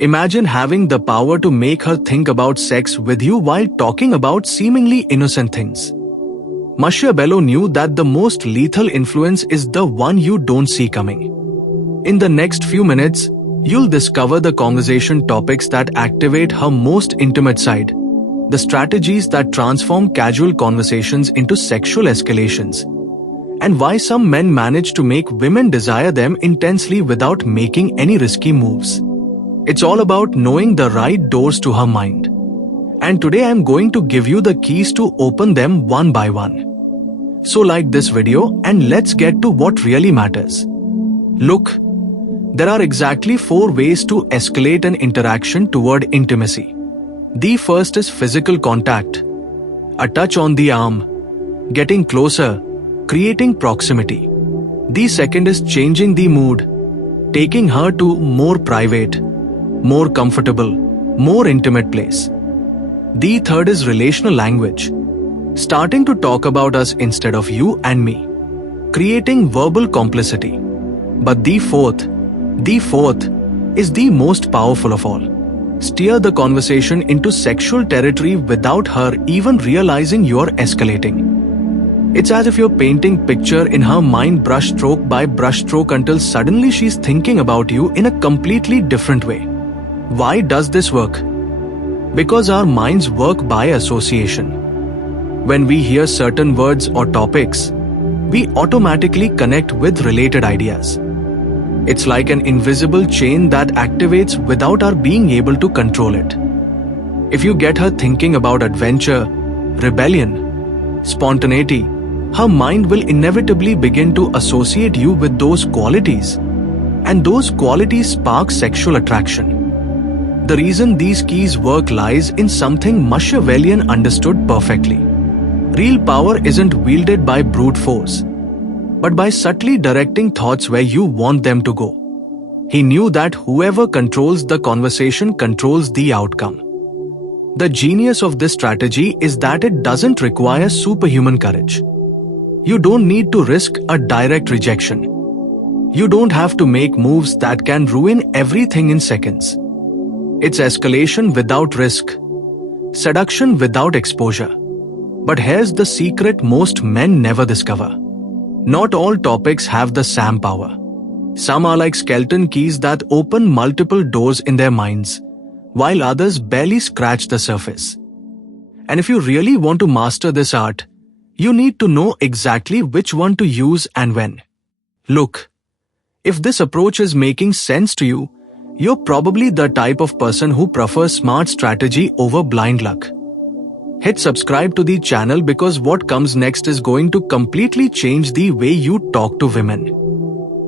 Imagine having the power to make her think about sex with you while talking about seemingly innocent things. Machiavelli knew that the most lethal influence is the one you don't see coming. In the next few minutes, you'll discover the conversation topics that activate her most intimate side, the strategies that transform casual conversations into sexual escalations, and why some men manage to make women desire them intensely without making any risky moves. It's all about knowing the right doors to her mind. And today I'm going to give you the keys to open them one by one. So like this video and let's get to what really matters. Look, there are exactly 4 ways to escalate an interaction toward intimacy. The first is physical contact. A touch on the arm, getting closer, creating proximity. The second is changing the mood, taking her to more private, more comfortable, more intimate place. The third is relational language, starting to talk about us instead of you and me, creating verbal complicity. But the fourth is the most powerful of all. Steer the conversation into sexual territory without her even realizing you're escalating. It's as if you're painting picture in her mind brushstroke by brushstroke until suddenly she's thinking about you in a completely different way. Why does this work? Because our minds work by association. When we hear certain words or topics, we automatically connect with related ideas. It's like an invisible chain that activates without our being able to control it. If you get her thinking about adventure, rebellion, spontaneity, her mind will inevitably begin to associate you with those qualities. And those qualities spark sexual attraction. The reason these keys work lies in something Machiavellian understood perfectly. Real power isn't wielded by brute force, but by subtly directing thoughts where you want them to go. He knew that whoever controls the conversation controls the outcome. The genius of this strategy is that it doesn't require superhuman courage. You don't need to risk a direct rejection. You don't have to make moves that can ruin everything in seconds. It's escalation without risk, seduction without exposure. But here's the secret most men never discover. Not all topics have the same power. Some are like skeleton keys that open multiple doors in their minds, while others barely scratch the surface. And if you really want to master this art, you need to know exactly which one to use and when. Look, if this approach is making sense to you, you're probably the type of person who prefers smart strategy over blind luck. Hit subscribe to the channel because what comes next is going to completely change the way you talk to women.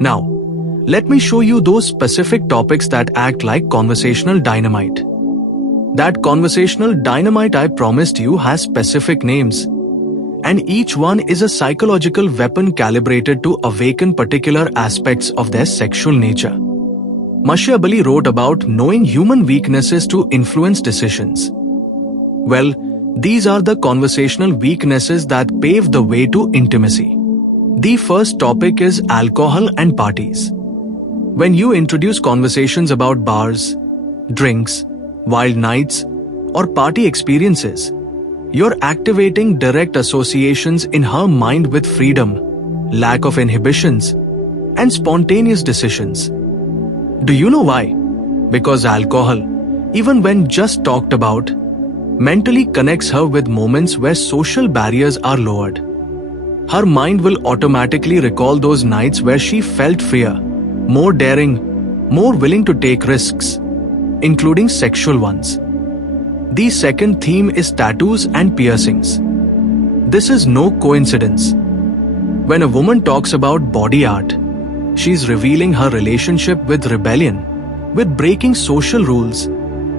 Now, let me show you those specific topics that act like conversational dynamite. That conversational dynamite I promised you has specific names, and each one is a psychological weapon calibrated to awaken particular aspects of their sexual nature. Machiavelli wrote about knowing human weaknesses to influence decisions. Well, these are the conversational weaknesses that pave the way to intimacy. The first topic is alcohol and parties. When you introduce conversations about bars, drinks, wild nights, or party experiences, you're activating direct associations in her mind with freedom, lack of inhibitions, and spontaneous decisions. Do you know why? Because alcohol, even when just talked about, mentally connects her with moments where social barriers are lowered. Her mind will automatically recall those nights where she felt freer, more daring, more willing to take risks, including sexual ones. The second theme is tattoos and piercings. This is no coincidence. When a woman talks about body art, she's revealing her relationship with rebellion, with breaking social rules,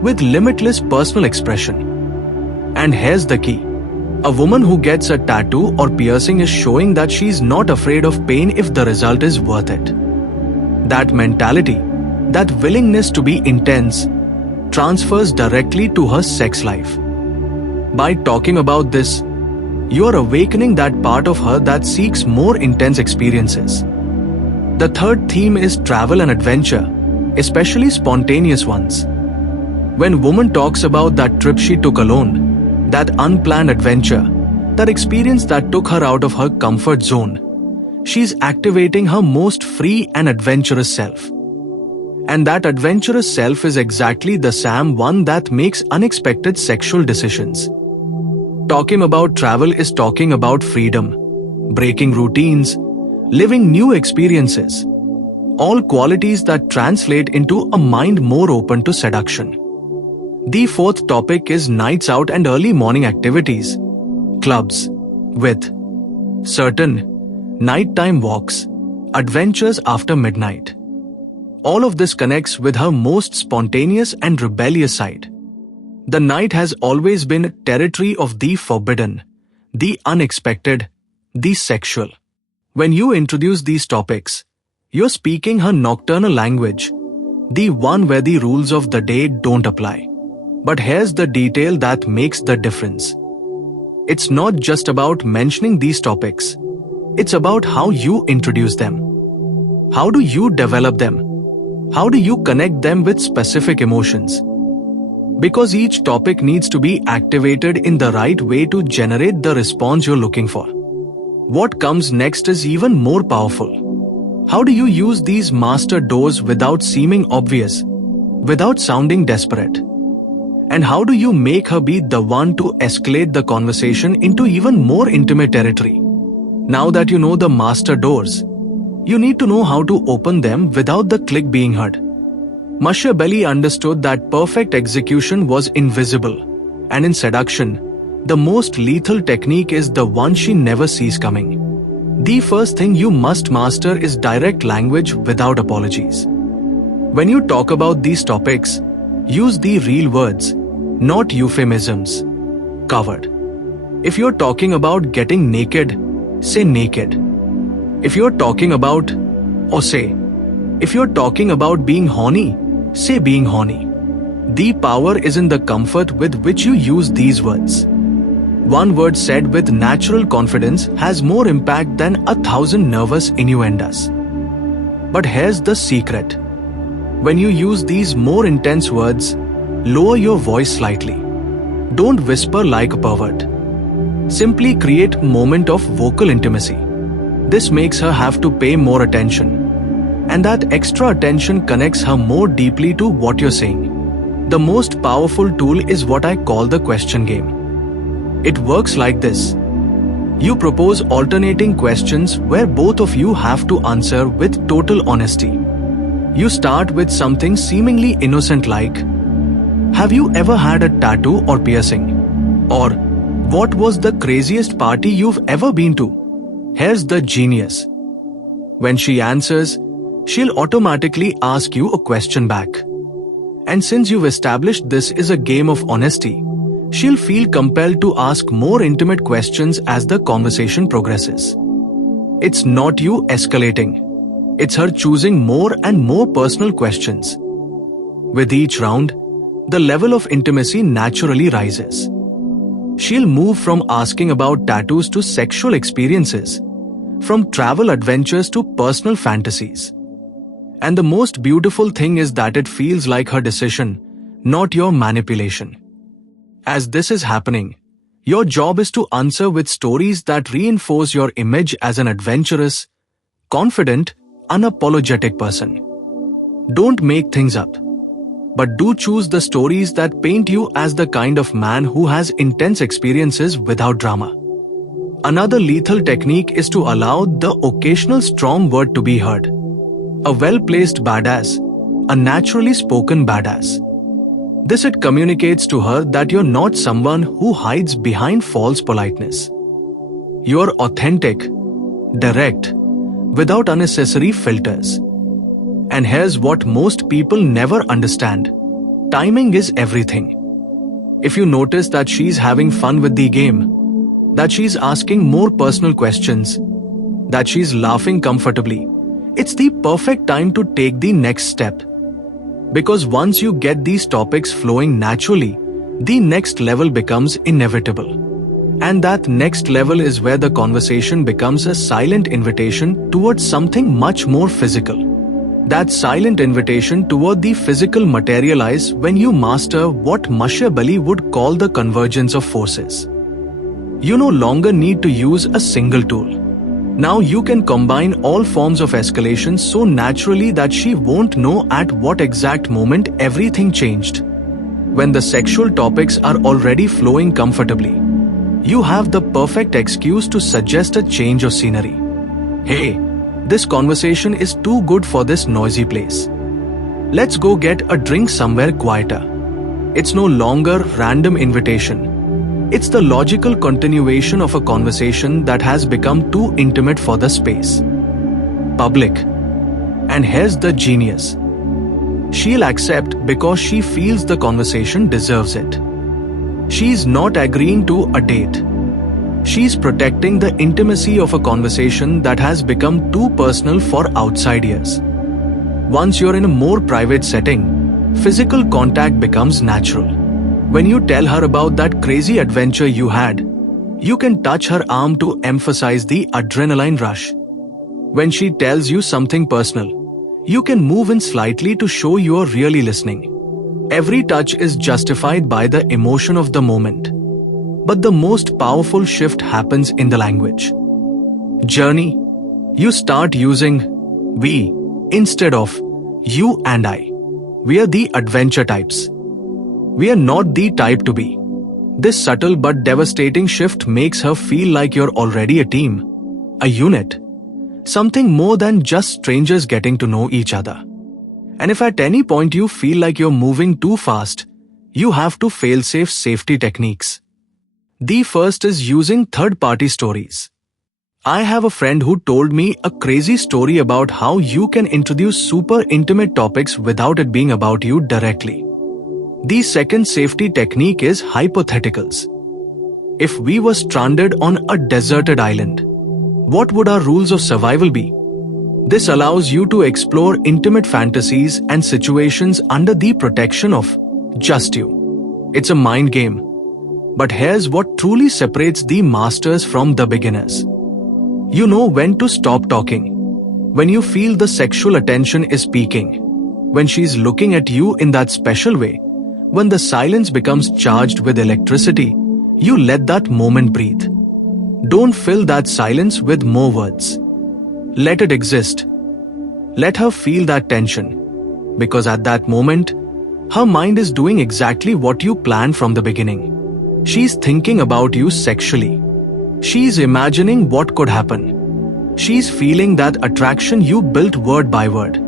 with limitless personal expression. And here's the key. A woman who gets a tattoo or piercing is showing that she's not afraid of pain if the result is worth it. That mentality, that willingness to be intense, transfers directly to her sex life. By talking about this, you're awakening that part of her that seeks more intense experiences. The third theme is travel and adventure, especially spontaneous ones. When woman talks about that trip she took alone, that unplanned adventure, that experience that took her out of her comfort zone, she's activating her most free and adventurous self. And that adventurous self is exactly the same one that makes unexpected sexual decisions. Talking about travel is talking about freedom, breaking routines, living new experiences, all qualities that translate into a mind more open to seduction. The fourth topic is nights out and early morning activities, clubs, with certain nighttime walks, adventures after midnight. All of this connects with her most spontaneous and rebellious side. The night has always been territory of the forbidden, the unexpected, the sexual. When you introduce these topics, you're speaking her nocturnal language, the one where the rules of the day don't apply. But here's the detail that makes the difference. It's not just about mentioning these topics. It's about how you introduce them. How do you develop them? How do you connect them with specific emotions? Because each topic needs to be activated in the right way to generate the response you're looking for. What comes next is even more powerful. How do you use these master doors without seeming obvious, without sounding desperate? And how do you make her be the one to escalate the conversation into even more intimate territory? Now that you know the master doors, you need to know how to open them without the click being heard. Machiavelli understood that perfect execution was invisible, and in seduction, the most lethal technique is the one she never sees coming. The first thing you must master is direct language without apologies. When you talk about these topics, use the real words, not euphemisms. Covered. If you're talking about getting naked, say naked. If you're talking about, or say, if you're talking about being horny, say being horny. The power is in the comfort with which you use these words. One word said with natural confidence has more impact than 1,000 nervous innuendos. But here's the secret. When you use these more intense words, lower your voice slightly. Don't whisper like a pervert. Simply create a moment of vocal intimacy. This makes her have to pay more attention. And that extra attention connects her more deeply to what you're saying. The most powerful tool is what I call the question game. It works like this. You propose alternating questions where both of you have to answer with total honesty. You start with something seemingly innocent like, have you ever had a tattoo or piercing? Or, what was the craziest party you've ever been to? Here's the genius. When she answers, she'll automatically ask you a question back. And since you've established this is a game of honesty, she'll feel compelled to ask more intimate questions as the conversation progresses. It's not you escalating. It's her choosing more and more personal questions. With each round, the level of intimacy naturally rises. She'll move from asking about tattoos to sexual experiences, from travel adventures to personal fantasies. And the most beautiful thing is that it feels like her decision, not your manipulation. As this is happening, your job is to answer with stories that reinforce your image as an adventurous, confident, unapologetic person. Don't make things up, but do choose the stories that paint you as the kind of man who has intense experiences without drama. Another lethal technique is to allow the occasional strong word to be heard. A well-placed badass, a naturally spoken badass. This it communicates to her that you're not someone who hides behind false politeness. You're authentic, direct, without unnecessary filters. And here's what most people never understand. Timing is everything. If you notice that she's having fun with the game, that she's asking more personal questions, that she's laughing comfortably, it's the perfect time to take the next step. Because once you get these topics flowing naturally, the next level becomes inevitable. And that next level is where the conversation becomes a silent invitation towards something much more physical. That silent invitation toward the physical materialize when you master what Machiavelli would call the convergence of forces. You no longer need to use a single tool. Now you can combine all forms of escalation so naturally that she won't know at what exact moment everything changed. When the sexual topics are already flowing comfortably, you have the perfect excuse to suggest a change of scenery. Hey, this conversation is too good for this noisy place. Let's go get a drink somewhere quieter. It's no longer random invitation. It's the logical continuation of a conversation that has become too intimate for the space. Public. And here's the genius. She'll accept because she feels the conversation deserves it. She's not agreeing to a date. She's protecting the intimacy of a conversation that has become too personal for outside ears. Once you're in a more private setting, physical contact becomes natural. When you tell her about that crazy adventure you had, you can touch her arm to emphasize the adrenaline rush. When she tells you something personal, you can move in slightly to show you're really listening. Every touch is justified by the emotion of the moment. But the most powerful shift happens in the language. Journey. You start using we instead of you and I. We are the adventure types. We are not the type to be. This subtle but devastating shift makes her feel like you're already a team, a unit, something more than just strangers getting to know each other. And if at any point you feel like you're moving too fast, you have to fail-safe safety techniques. The first is using third-party stories. I have a friend who told me a crazy story about how you can introduce super intimate topics without it being about you directly. The second safety technique is hypotheticals. If we were stranded on a deserted island, what would our rules of survival be? This allows you to explore intimate fantasies and situations under the protection of just you. It's a mind game. But here's what truly separates the masters from the beginners. You know when to stop talking. When you feel the sexual attention is peaking. When she's looking at you in that special way. When the silence becomes charged with electricity, you let that moment breathe. Don't fill that silence with more words. Let it exist. Let her feel that tension. Because at that moment, her mind is doing exactly what you planned from the beginning. She's thinking about you sexually. She's imagining what could happen. She's feeling that attraction you built word by word.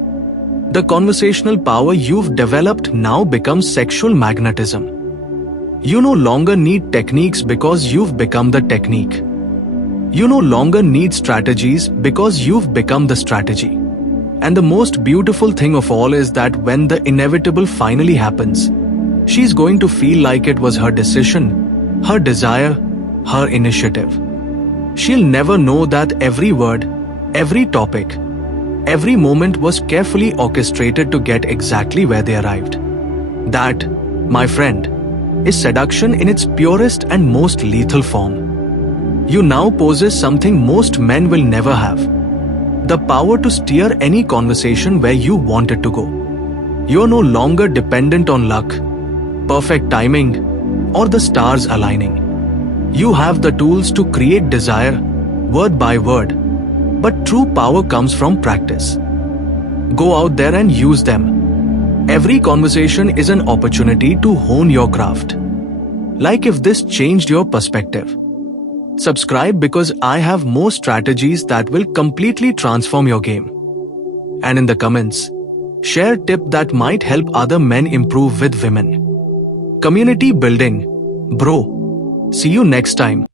The conversational power you've developed now becomes sexual magnetism. You no longer need techniques because you've become the technique. You no longer need strategies because you've become the strategy. And the most beautiful thing of all is that when the inevitable finally happens, she's going to feel like it was her decision, her desire, her initiative. She'll never know that every word, every topic, every moment was carefully orchestrated to get exactly where they arrived. That, my friend, is seduction in its purest and most lethal form. You now possess something most men will never have. The power to steer any conversation where you want it to go. You're no longer dependent on luck, perfect timing, or the stars aligning. You have the tools to create desire, word by word, but true power comes from practice. Go out there and use them. Every conversation is an opportunity to hone your craft. Like if this changed your perspective. Subscribe because I have more strategies that will completely transform your game. And in the comments, share a tip that might help other men improve with women. Community building. Bro. See you next time.